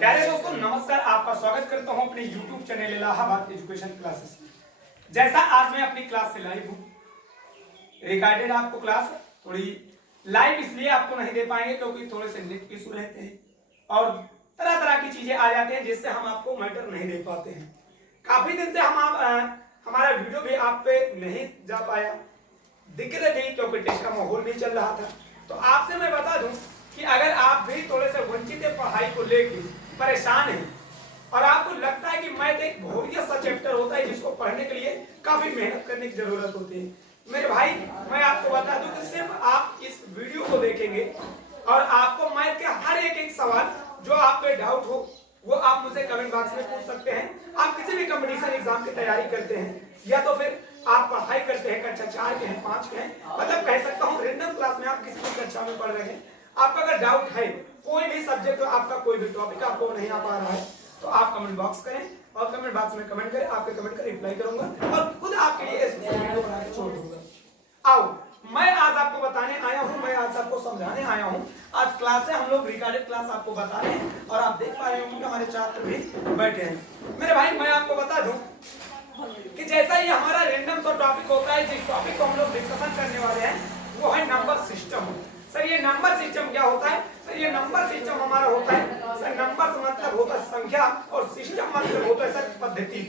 प्यारे दोस्तों नमस्कार, आपका स्वागत करता हूं अपने YouTube channel Allahabad education classes में। जैसा आज मैं अपनी क्लास से लाइव हूं, रिकॉर्डेड आपको क्लास थोड़ी लाइव इसलिए आपको नहीं दे पाएंगे क्योंकि थोड़े से नेट इशू रहते हैं और तरह तरह की चीजें आ जाती हैं जिससे हम आपको मैटर नहीं दे पाते हैं। काफी दिन से हमारा वीडियो भी आप पे नहीं जा पाया, दिक्कत थी क्योंकि टेस्ट का माहौल भी चल रहा था। तो आपसे मैं बता दूं कि अगर आप भी थोड़े से वंचित है पढ़ाई को लेकर परेशान हैं और आपको लगता है कि मैथ एक बहुत ही अच्छा चैप्टर होता है जिसको पढ़ने के लिए काफी मेहनत करने की जरूरत होती है, मेरे भाई मैं आपको बता दूं कि सिर्फ आप इस वीडियो को देखेंगे और आपको मैथ के हर एक सवाल जो आप पे डाउट हो वो आप मुझसे कमेंट बॉक्स में पूछ सकते हैं। आप किसी भी कंपटीशन एग्जाम की तैयारी करते हैं या तो फिर आप पढ़ाई करते हैं, कक्षा 4 के हैं, 5 के हैं, मतलब कह सकता हूं रैंडम क्लास में आप किसी भी कक्षा में पढ़ रहे हैं, आपका अगर डाउट है कोई भी सब्जेक्ट आपका कोई भी टॉपिक आपको नहीं आ पा रहा है तो आप कमेंट बॉक्स करें और कमेंट बॉक्स में कमेंट करें, आपके कमेंट का रिप्लाई करूंगा और खुद आपके लिए वीडियो बना के छोड़ दूंगा। आओ मैं आज आपको बताने आया हूं, मैं आज आपको समझाने आया हूं। आज क्लास है, हम लोग रिकॉर्डेड क्लास आपको बता रहे हैं और आप देख पा रहे होंगे हमारे छात्र भी बैठे हैं। मेरे भाई मैं आपको बता दूं कि जैसा ही हमारा रैंडम सा टॉपिक होता है, जिस टॉपिक को हम लोग डिस्कशन करने वाले हैं वो है नंबर सिस्टम। सर ये नंबर सिस्टम क्या होता है? सर ये नंबर सिस्टम हमारा होता है, सर नंबर से मतलब होता है संख्या और सिस्टम मतलब होता है सर पद्धति।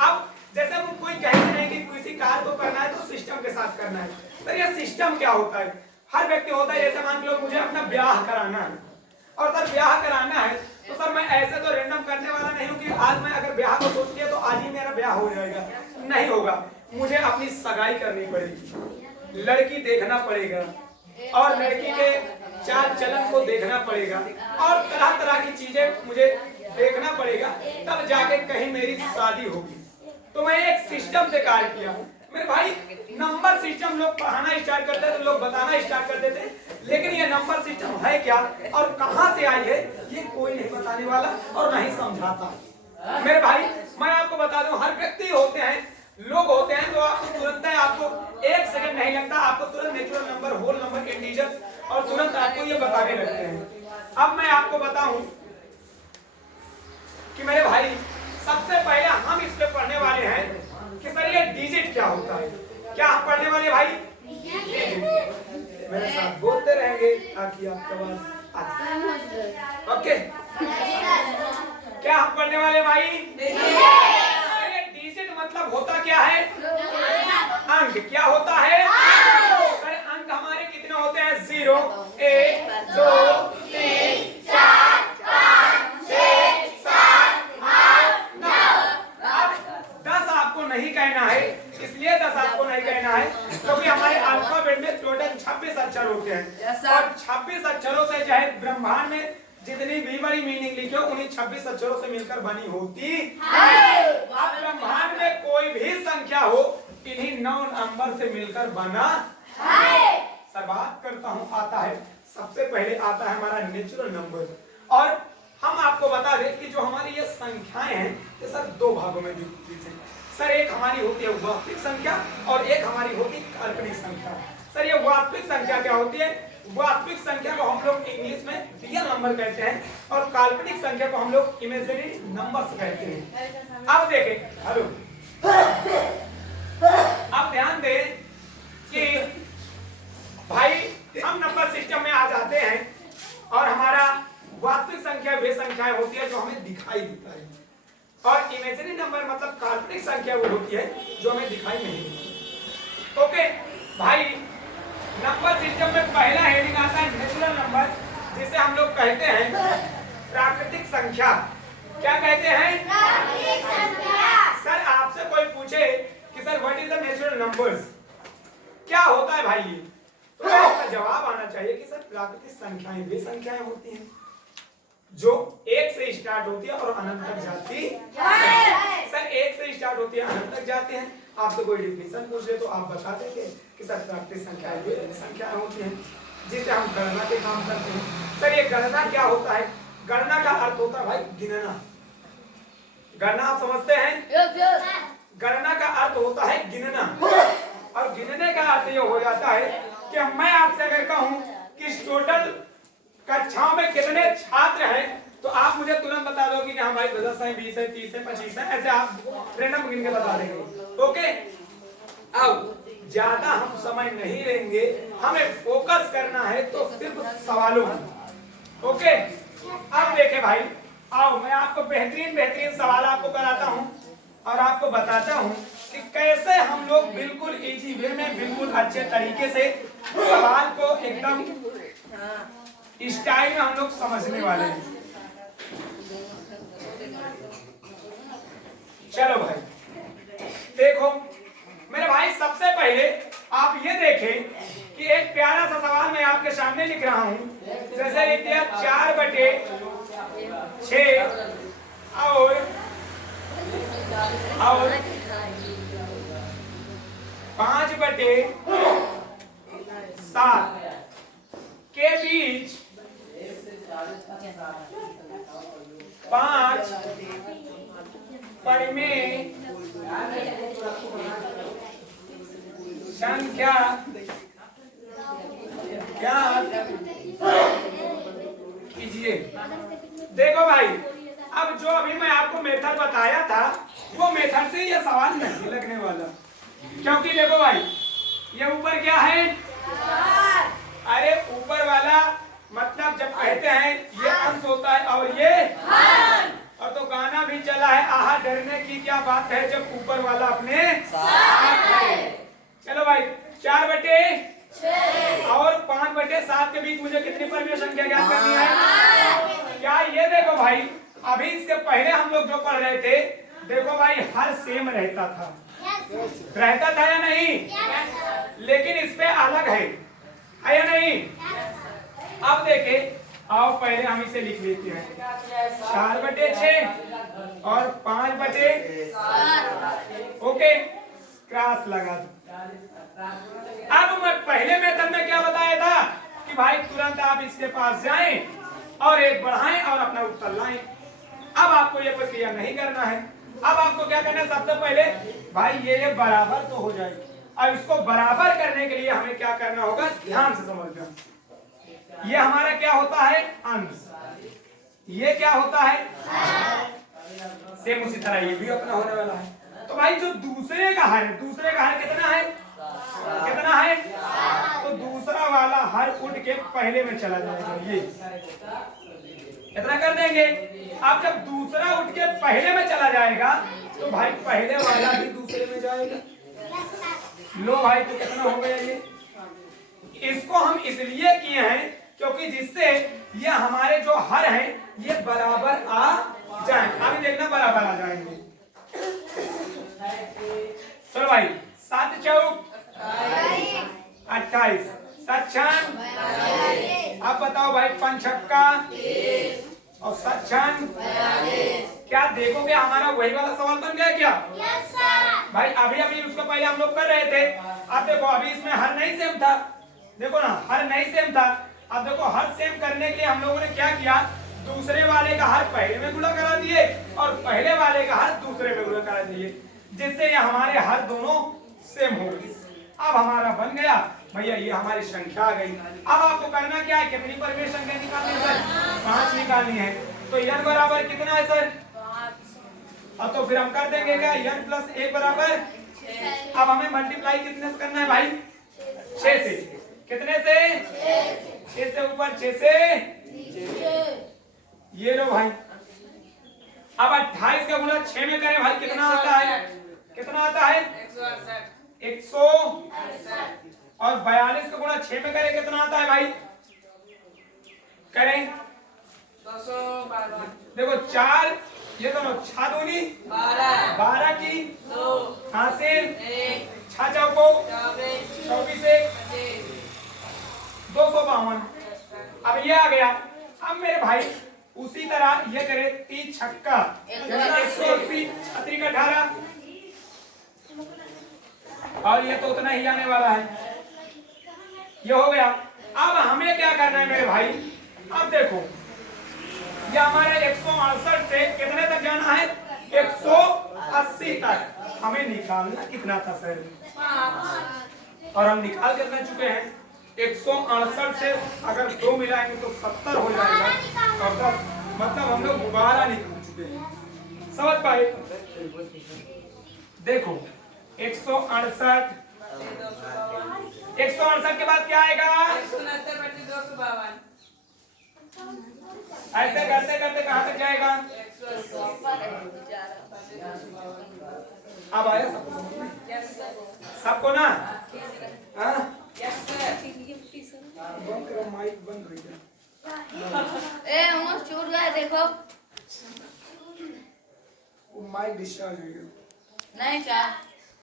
अब जैसे हम कोई कहते नहीं कि किसी कार्य को करना है तो सिस्टम के साथ करना है। सर ये सिस्टम क्या होता है? हर व्यक्ति होता है, जैसे मान लो मुझे अपना ब्याह कराना है और सर ब्याह कराना है तो सर मैं ऐसे तो रैंडम करने वाला नहीं हूँ कि आज मैं अगर ब्याह को सोच लिया तो आज ही मेरा ब्याह हो जाएगा, नहीं होगा। मुझे अपनी सगाई करनी पड़ेगी, लड़की देखना पड़ेगा और लड़की के चाल चलन को देखना पड़ेगा और तरह तरह की चीजें मुझे देखना पड़ेगा, तब जाके कहीं मेरी शादी होगी। तो मैं एक सिस्टम से कार्य किया। मेरे भाई नंबर सिस्टम लोग पढ़ाना स्टार्ट करते हैं तो लोग बताना स्टार्ट कर देते हैं, लेकिन ये नंबर सिस्टम है क्या और कहां से आई है ये कोई नहीं बताने वाला और नहीं समझाता। मेरे भाई मैं आपको बता दूं, हर व्यक्ति होते हैं, लोग होते हैं तो आपको तुरंत आपको एक सेकंड नहीं लगता, आपको तुरंत natural number, whole number, integer और तुरंत आपको ये बताने लगते हैं। अब मैं आपको बताऊं कि मेरे भाई सबसे पहले हम इस पे पढ़ने वाले हैं कि सर ये डिजिट क्या होता है। क्या हम पढ़ने वाले भाई? मेरे साथ बोलते रहेंगे ताकि आपके पास ओके। क्या हम पढ़ने वाले भाई? ये डिजिट मतलब होता क्या है? अंक। क्या होता है? सर अंक हमारे कितने होते हैं? 0, 1, 2, 3, 4, 5, 6, 7, 8, 9। अब 10 आपको नहीं कहना है, इसलिए 10 आपको नहीं कहना है क्योंकि हमारे अल्फाबेट में टोटल 26 अक्षर होते हैं और 26 अक्षरों से चाहे ब्रह्मांड में जितनी भी बड़ी मीनिंग लिखी हो उन्हीं 26 अक्षरों से मिलकर बनी होती है। अब ब्रह्मांड में कोई भी संख्या हो इन्हीं 9 नंबर से मिलकर बना है। सर बात करता हूं, आता है सबसे पहले आता है हमारा नेचुरल नंबर। और हम आपको बता दें कि जो हमारी ये संख्याएं हैं ये सर 2 भागों में विभाजित हैं। सर एक हमारी होती है वास्तविक संख्या और एक हमारी होती है काल्पनिक संख्या। सर ये वास्तविक संख्या क्या होती है? वास्तविक संख्या को हम लोग इंग्लिश में रियल नंबर कहते हैं और काल्पनिक संख्या को हम लोग इमेजिनरी नंबर्स कहते हैं। अब देखें, हेलो, अब ध्यान दें कि भाई हम नंबर सिस्टम में आ जाते हैं और हमारा वास्तविक संख्या वे संख्याएं होती है जो हमें दिखाई देता है और इमेजिनरी नंबर मतलब काल्पनिक संख्या वो होती है जो हमें दिखाई नहीं देती। ओके भाई, नंबर सिस्टम में पहला हेडिंग आता है नेचुरल नंबर, जिसे हम लोग कहते हैं प्राकृतिक संख्या। क्या कहते हैं? प्राकृतिक संख्या। सर आपसे कोई पूछे कि sir what is the natural numbers, क्या होता है भाई ये, तो इसका जवाब आना चाहिए कि सर प्राकृतिक संख्याएं वे संख्याएं होती हैं जो 1 से स्टार्ट होती है और अनंत तक जाती है। सर 1 से स्टार्ट होती है अनंत तक जाती है। आपसे कोई डिफिनेशन पूछ ले तो आप बता देंगे कि सर प्राकृतिक संख्याएं वे संख्याएं होती हैं जिसे हम गणना के काम करते हैं। सर ये गणना क्या होता है? गणना का अर्थ होता है भाई गिनना। गणना आप समझते हैं? गणना का अर्थ होता है गिनना और गिनने का अर्थ ये हो जाता है कि मैं आपसे अगर कहूं कि टोटल कक्षाओं में कितने छात्र हैं तो आप मुझे तुरंत हाँ भाई 10 है, 20 है, 30 है, 25 है, ऐसे आप रैंडम गिन के बता देंगे। ओके, अब ज्यादा हम समय नहीं लेंगे, हमें फोकस करना है तो सिर्फ सवालों में। ओके, अब देखे भाई, आओ मैं आपको बेहतरीन बेहतरीन सवाल आपको कराता हूं और आपको बताता हूं कि कैसे हम लोग बिल्कुल इजी वे में, बिल्कुल अच्छे तरीके से सवाल को एकदम स्टाइल में हम लोग समझने वाले हैं। चलो भाई देखो मेरे भाई, सबसे पहले आप ये देखें कि एक प्यारा सा सवाल मैं आपके सामने लिख रहा हूं। जैसे लिख दिया 4/6 और 5/7 के बीच 5 परिमेय संख्या ज्ञात कीजिए। देखो भाई, अब जो अभी मैं आपको मेथड बताया था वो मेथड से ये सवाल नहीं लगने वाला, क्योंकि देखो भाई ये ऊपर क्या है, अरे ऊपर वाला मतलब जब कहते हैं ये अंश होता है और ये और तो गाना भी चला है, आहा डरने की क्या बात है जब ऊपर वाला अपने साथ है। चलो भाई 4/6 और 5/7 के बीच मुझे कितनी परिमेय संख्या ज्ञात करनी है? क्या ये देखो भाई, अभी इसके पहले हम लोग जो पढ़ रहे थे, देखो भाई हर सेम रहता था, रहता था या नहीं? लेकिन इस पे अलग है या नहीं? अब देखे, आओ पहले हम इसे लिख लेते हैं, 4/6 और 5/7। ओके, क्रॉस लगा दो। अब मैं पहले मेथड में क्या बताया था कि भाई तुरंत आप इसके पास जाएं और एक बढ़ाएं और अपना उत्तर लाएं। अब आपको ये प्रक्रिया नहीं करना है। अब आपको क्या करना है, सबसे पहले भाई ये बराबर तो हो जाए। अब इसको बराबर करने के लिए हमें क्या करना होगा, ध्यान से समझना। ये हमारा क्या होता है, अंश। ये क्या होता है, सेम उसी तरह ये भी अपना होने वाला है। तो भाई जो दूसरे का हर है, दूसरे का हर कितना है, कितना है? तो दूसरा वाला हर उठ के पहले में चला जाएगा, ये कितना कर देंगे। अब जब दूसरा उठ के पहले में चला जाएगा तो भाई पहले वाला भी दूसरे में जाएगा। लो भाई, तो कितना हो गया ये। इसको हम इसलिए किए हैं क्योंकि जिससे ये हमारे जो हर हैं ये बराबर आ जाए। अभी देखना बराबर आ जाएंगे। चलो भाई, 7 चौक 28, 7 छन, अब बताओ भाई 5 छक्का और 7 छन, क्या देखोगे हमारा वही वाला सवाल बन गया क्या? भाई अभी अभी उसको पहले हम लोग कर रहे थे। अब देखो अभी इसमें हर नहीं सेम था, देखो ना हर नहीं सेम था। अब देखो हर सेम करने के लिए हम लोगों ने क्या किया, दूसरे वाले का हर पहले में गुणा करा दिए और पहले वाले का हर दूसरे में गुणा करा दिए, जिससे ये हमारे हर दोनों सेम हो गए। अब हमारा बन गया भैया, ये हमारी संख्या आ गई। अब आपको करना क्या है, कितनी परिमेय संख्या निकालनी है सर? 5 निकालनी है। तो n बराबर कितना है सर? अब तो फिर हम कर देंगे क्या, n + 1 बराबर 6। अब हमें मल्टीप्लाई कितने से करना है भाई? 6 से। कितने से? 6 से ऊपर 6 से ये लो भाई। अब 28 का गुणा 6 में करें भाई, कितना आता है? कितना आता है? 100। और 42 का गुणा 6 में करें, कितना आता है भाई? करें 212। देखो 4, ये दोनों 6 दूनी 12 की 2 हासिल 6 चौको 24 252। अब ये आ गया। अब मेरे भाई उसी तरह ये करे 3 छक्का 180, 3 का 18 और ये तो उतना ही आने वाला है। ये हो गया। अब हमें क्या करना है मेरे भाई, अब देखो ये हमारे 168 से कितने तक जाना है? 180 तक। हमें निकालना कितना था सर? 5। और हम निकाल के कितना चुके हैं? 168 से अगर 2 मिलाएंगे तो 70 हो जाएगा और 10, मतलब हम लोग 12 निकाल चुके लिखते हैं, समझ पाए? देखो 168, 168 के बाद क्या आएगा? 169/252। ऐसे करते करते कहां तक जाएगा? अब आया सबको समझ में? सबको ना? हाँ? बंद करो, माइक बंद हो गया। हम छूट गए देखो। वो माइक डिस्चार्ज हो गया। नहीं क्या